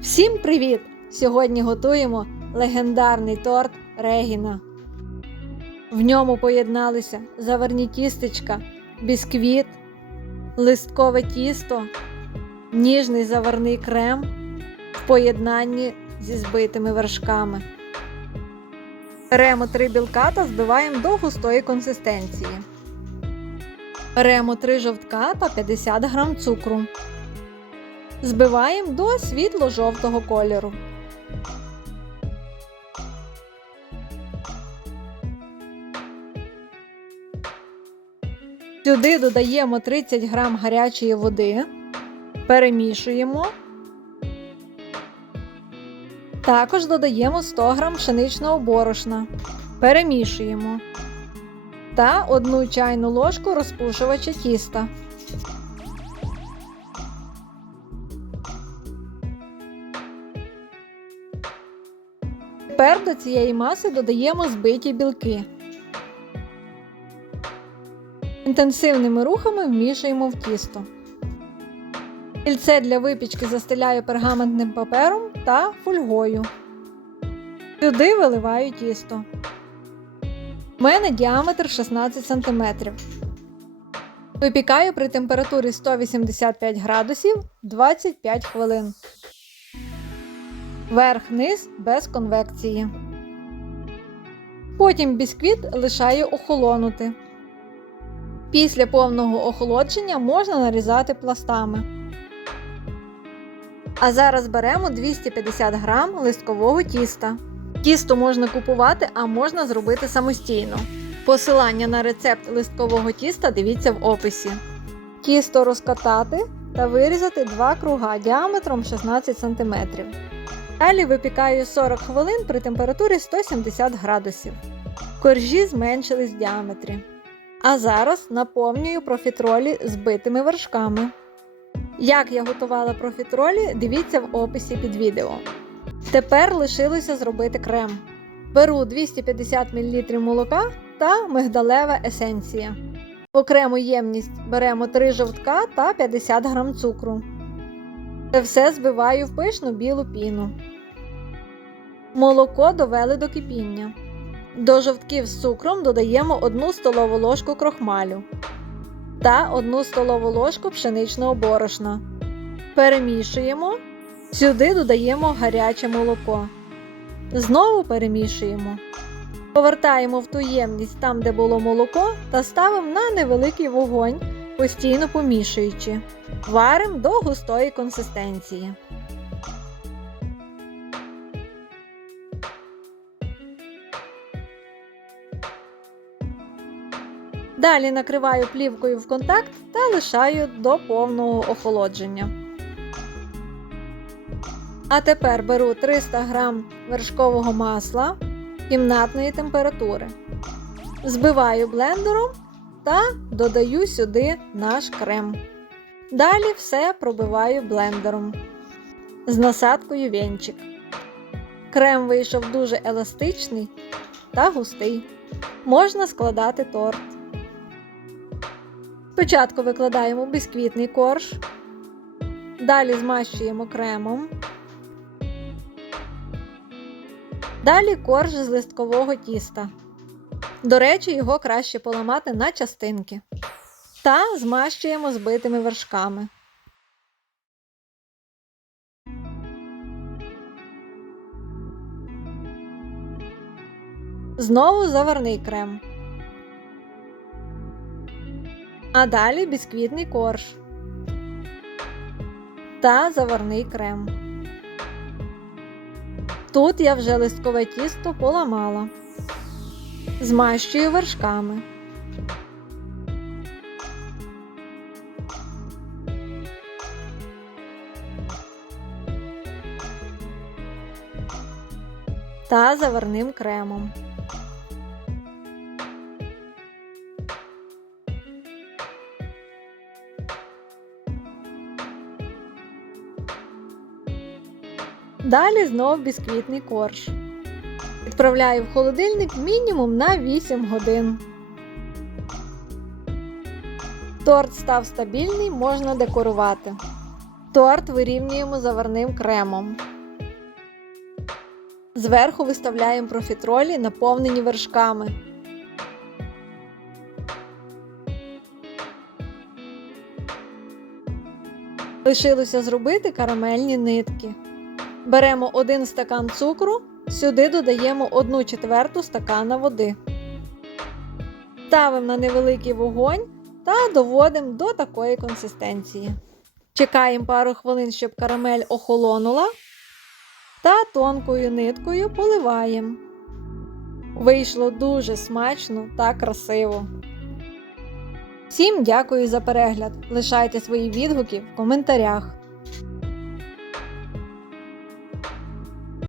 Всім привіт! Сьогодні готуємо легендарний торт Регіна. В ньому поєдналися заварні тістечка, бісквіт, листкове тісто, ніжний заварний крем в поєднанні зі збитими вершками. Беремо три білка та збиваємо до густої консистенції. Беремо 3 жовтка та 50 г цукру. Збиваємо до світло-жовтого кольору. Сюди додаємо 30 г гарячої води, перемішуємо. Також додаємо 100 г пшеничного борошна. Перемішуємо. Та 1 чайну ложку розпушувача тіста. Тепер до цієї маси додаємо збиті білки. Інтенсивними рухами вмішуємо в тісто. Кільце для випічки застеляю пергаментним папером та фольгою. Сюди виливаю тісто. У мене діаметр 16 см. Випікаю при температурі 185 градусів 25 хвилин. Верх-низ без конвекції. Потім бісквіт лишаю охолонути. Після повного охолодження можна нарізати пластами. А зараз беремо 250 г листкового тіста. Тісто можна купувати, а можна зробити самостійно. Посилання на рецепт листкового тіста дивіться в описі. Тісто розкатати та вирізати два круга діаметром 16 см. Далі випікаю 40 хвилин при температурі 170 градусів. Коржі зменшились в діаметрі. А зараз наповнюю профітролі збитими вершками. Як я готувала профітролі, дивіться в описі під відео. Тепер лишилося зробити крем. Беру 250 мл молока та мигдалева есенція. В окрему ємність беремо 3 жовтка та 50 г цукру. Це все збиваю в пишну білу піну. Молоко довели до кипіння. До жовтків з цукром додаємо 1 столову ложку крохмалю та 1 столову ложку пшеничного борошна. Перемішуємо. Сюди додаємо гаряче молоко. Знову перемішуємо. Повертаємо в ту ємність там, де було молоко, та ставимо на невеликий вогонь, постійно помішуючи. Варимо до густої консистенції. Далі накриваю плівкою в контакт та лишаю до повного охолодження. А тепер беру 300 г вершкового масла кімнатної температури. Збиваю блендером та додаю сюди наш крем. Далі все пробиваю блендером з насадкою венчик. Крем вийшов дуже еластичний та густий. Можна складати торт. Спочатку викладаємо бісквітний корж, далі змащуємо кремом. Далі корж з листкового тіста. До речі, його краще поламати на частинки. Та змащуємо збитими вершками. Знову заварний крем. А далі бісквітний корж та заварний крем. Тут я вже листкове тісто поламала, змащую вершками. Та заварним кремом. Далі знов бісквітний корж. Відправляю в холодильник мінімум на 8 годин. Торт став стабільний, можна декорувати. Торт вирівнюємо заварним кремом. Зверху виставляємо профітролі, наповнені вершками. Лишилося зробити карамельні нитки. Беремо один стакан цукру, сюди додаємо 1 четверту стакана води. Ставимо на невеликий вогонь та доводимо до такої консистенції. Чекаємо пару хвилин, щоб карамель охолонула. Та тонкою ниткою поливаємо. Вийшло дуже смачно та красиво. Всім дякую за перегляд. Лишайте свої відгуки в коментарях.